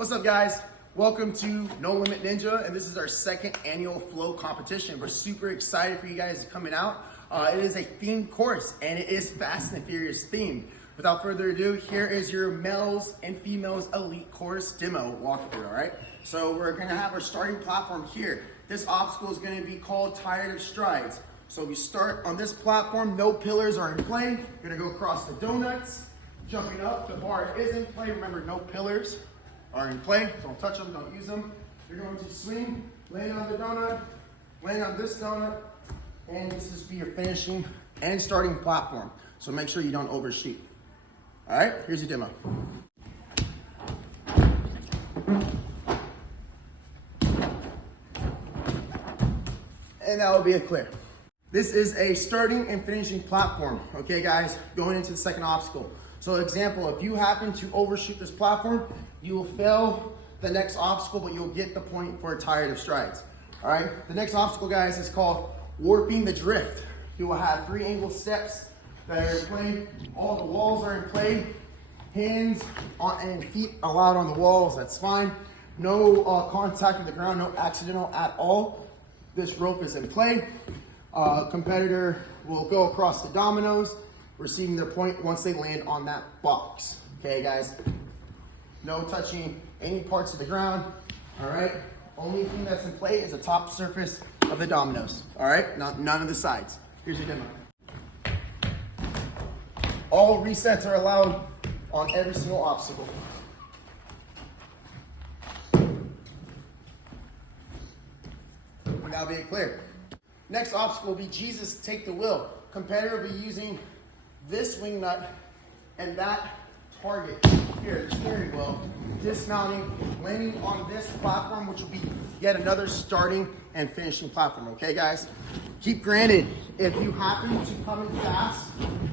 What's up, guys? Welcome to No Limit Ninja, and this is our second annual flow competition. We're super excited for you guys coming out. It is a themed course, and it is Fast and Furious themed. Without further ado, here is your males and females elite course demo walkthrough, all right? So we're gonna have our starting platform here. This obstacle is gonna be called Tired of Strides. So we start on this platform, no pillars are in play. You're gonna go across the donuts, jumping up, the bar is in play. Remember, no pillars are in play. Don't touch them, don't use them. You're going to swing, land on the donut, land on this donut, and this is be your finishing and starting platform. So make sure you don't overshoot. All right, here's your demo. And that will be a clear. This is a starting and finishing platform, okay guys, going into the second obstacle. So example, if you happen to overshoot this platform, you will fail the next obstacle, but you'll get the point for Tired of Strides. All right, the next obstacle, guys, is called Warping the Drift. You will have 3 angle steps that are in play. All the walls are in play. Hands on and feet allowed on the walls, that's fine. No contact with the ground, no accidental at all. This rope is in play. Competitor will go across the dominoes, receiving their point once they land on that box. Okay, guys? No touching any parts of the ground. All right? Only thing that's in play is the top surface of the dominoes. All right? None of the sides. Here's your demo. All resets are allowed on every single obstacle. Now be clear. Next obstacle will be Jesus Take the Wheel. Competitor will be using this wing nut and that target here, the steering wheel, dismounting, landing on this platform, which will be yet another starting and finishing platform, okay guys? Keep granted, if you happen to come in fast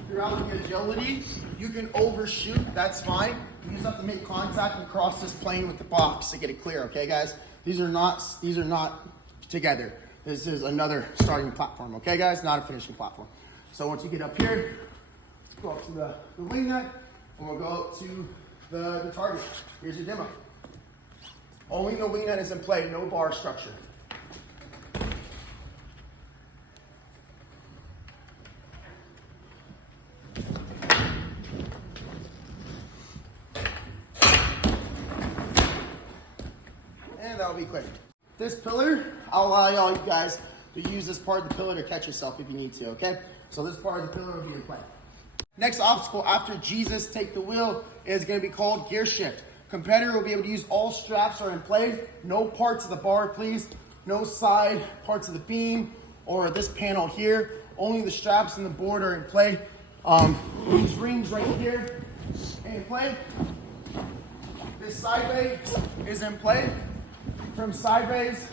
throughout the agility, you can overshoot, that's fine. You just have to make contact and cross this plane with the box to get it clear, okay guys? These are not together. This is another starting platform, okay guys? Not a finishing platform. So once you get up here, go up to the wing nut, and we'll go up to the target. Here's your demo. Only the wing nut is in play, no bar structure. And that'll be clear. This pillar, I'll allow y'all you guys to use this part of the pillar to catch yourself if you need to, okay? So this part of the pillar will be in play. Next obstacle after Jesus Take the Wheel is gonna be called Gear Shift. Competitor will be able to use all straps are in play. No parts of the bar, please. No side parts of the beam or this panel here. Only the straps and the board are in play. These rings right here in play. This sideways is in play. From sideways,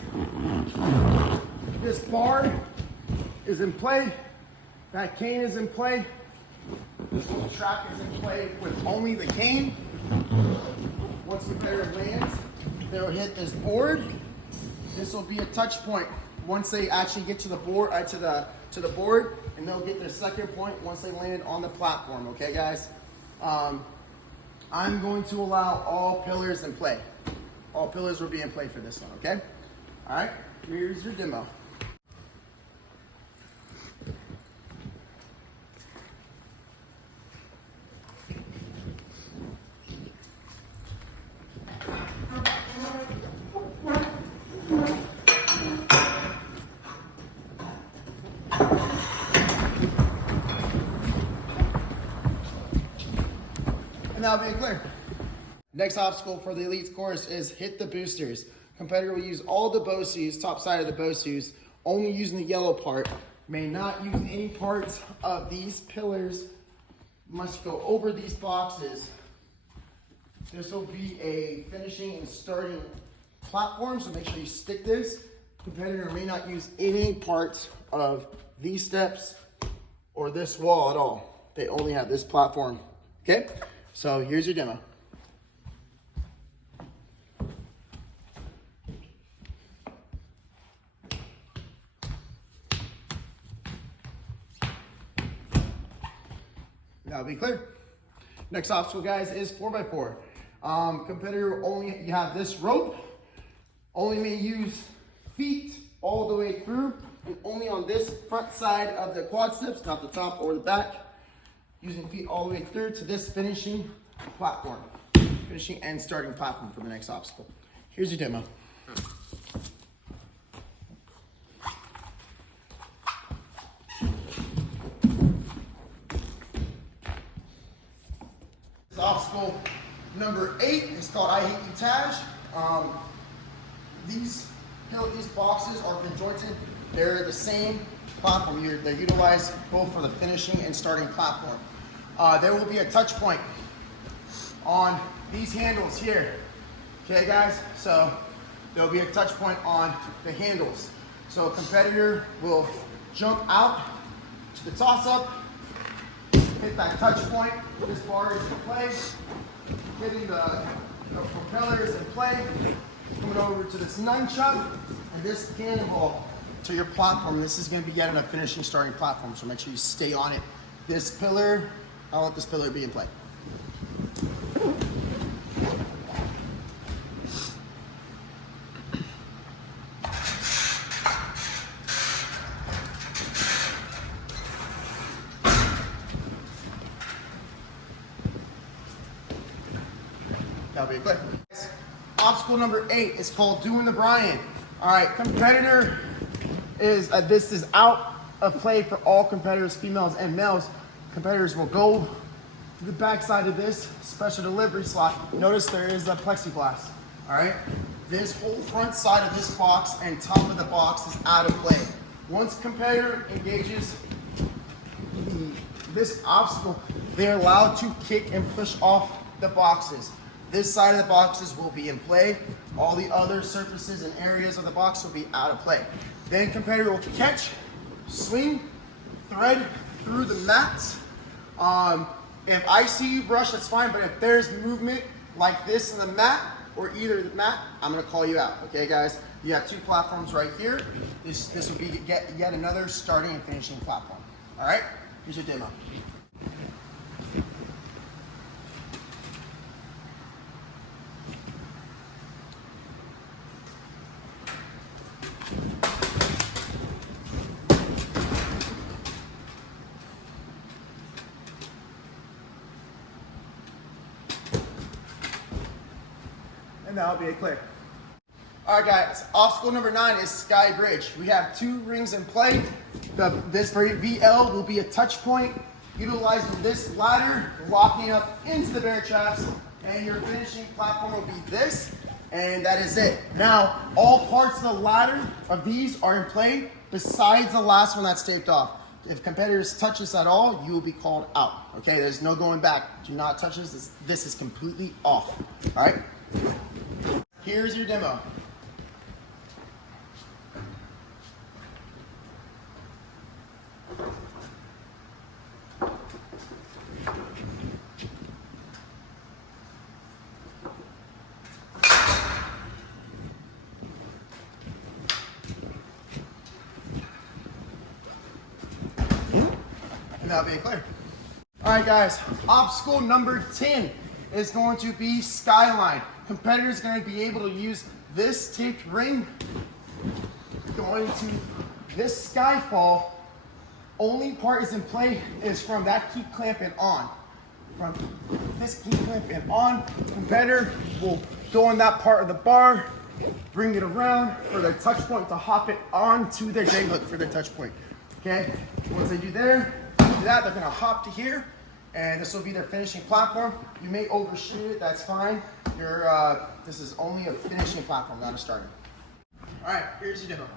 this bar is in play. That cane is in play. This little track is in play with only the cane. Once the player lands, they'll hit this board. This will be a touch point once they actually get to the board, to the board, and they'll get their second point once they land on the platform. Okay, guys. I'm going to allow all pillars in play. All pillars will be in play for this one. Okay. All right. Here's your demo. And that'll be clear. Next obstacle for the Elites course is Hit the Boosters. Competitor will use all the BOSUs, top side of the BOSUs, only using the yellow part. May not use any parts of these pillars. Must go over these boxes. This will be a finishing and starting platform, so make sure you stick this. Competitor may not use any parts of these steps or this wall at all. They only have this platform, okay? So here's your demo. That'll be clear. Next obstacle, guys, is 4x4. Competitor will only, you have this rope, only may use feet all the way through, and only on this front side of the quadriceps, not the top or the back, using feet all the way through to this finishing platform. Finishing and starting platform for the next obstacle. Here's your demo. Obstacle number 8 is called I Hate You Taj. These boxes are conjointed. They're the same platform. They're utilized both for the finishing and starting platform. There will be a touch point on these handles here. Okay, guys? So there'll be a touch point on the handles. So a competitor will jump out to the toss-up, hit that touch point. This bar is in play. Hitting the propeller is in play. Coming over to this nunchuck and this cannonball to your platform. This is going to be yet on a finishing starting platform, so make sure you stay on it. This pillar, I'll let this pillar be in play. That'll be quick. Obstacle number 8 is called doing the Brian. All right, competitor is, this is out of play for all competitors, females and males. Competitors will go to the back side of this special delivery slot. Notice there is a plexiglass, all right? This whole front side of this box and top of the box is out of play. Once competitor engages this obstacle, they're allowed to kick and push off the boxes. This side of the boxes will be in play. All the other surfaces and areas of the box will be out of play. Then competitor will catch, swing, thread through the mats. If I see you brush, that's fine, but if there's movement like this in the mat or either the mat, I'm gonna call you out, okay guys? You have 2 platforms right here. This will be yet another starting and finishing platform. All right, here's your demo. And that'll be a clear. All right, guys, obstacle number 9 is Sky Bridge. We have 2 rings in play. This VL will be a touch point, utilizing this ladder, locking up into the bear traps, and your finishing platform will be this, and that is it. Now, all parts of the ladder of these are in play, besides the last one that's taped off. If competitors touch this at all, you will be called out, okay? There's no going back. Do not touch this. This is completely off, all right? Here's your demo. And that'll be clear. All right, guys, obstacle number 10 is going to be Skyline. Competitors going to be able to use this taped ring going to this skyfall. Only part is in play is from that key clamp and on. From this key clamp and on, competitor will go on that part of the bar, bring it around for their touch point to hop it onto their J hook for their touch point. Okay, once they do that, they're gonna hop to here, and this will be their finishing platform. You may overshoot it, that's fine. This is only a finishing platform, not a starting. All right, here's your demo.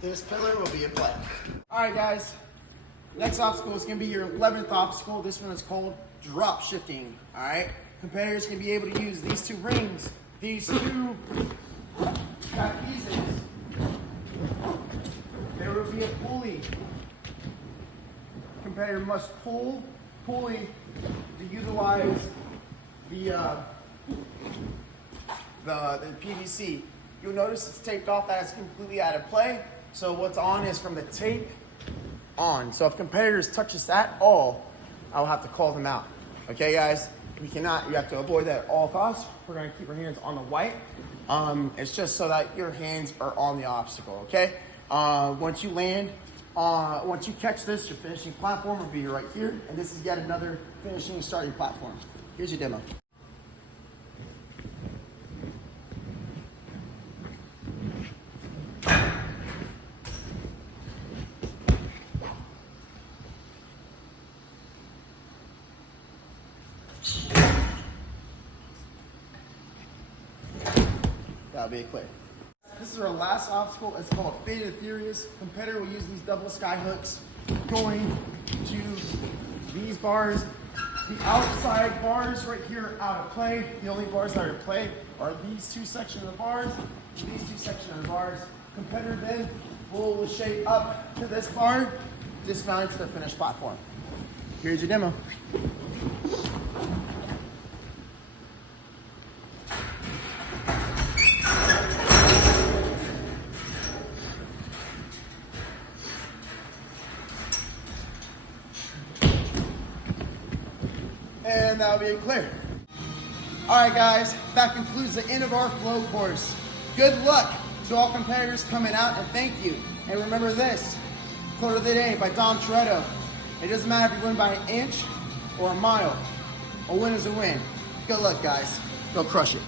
This pillar will be in play. All right, guys. Next obstacle is going to be your 11th obstacle. This one is called drop shifting. All right. Competitors can be able to use these 2 rings, these 2 trapezes. There will be a pulley. Competitor must pull pulley to utilize the the PVC, you'll notice it's taped off. That is completely out of play. So what's on is from the tape on. So if competitors touch us at all, I'll have to call them out. Okay, guys? You have to avoid that at all costs. We're gonna keep our hands on the white. It's just so that your hands are on the obstacle, okay? Once you land, once you catch this, your finishing platform will be right here, and this is yet another finishing starting platform. Here's your demo. That'll be a clear. This is our last obstacle. It's called Fate of the Furious. Competitor will use these double sky hooks going to these bars. The outside bars right here are out of play. The only bars that are in play are these two sections of the bars and these two sections of the bars. Competitor then will shape up to this bar, dismount to the finished platform. Here's your demo. And that'll be clear. All right, guys, that concludes the end of our flow course. Good luck to all competitors coming out, and thank you. And remember this, quote of the day by Dom Toretto: it doesn't matter if you win by an inch or a mile, a win is a win. Good luck, guys. Go crush it.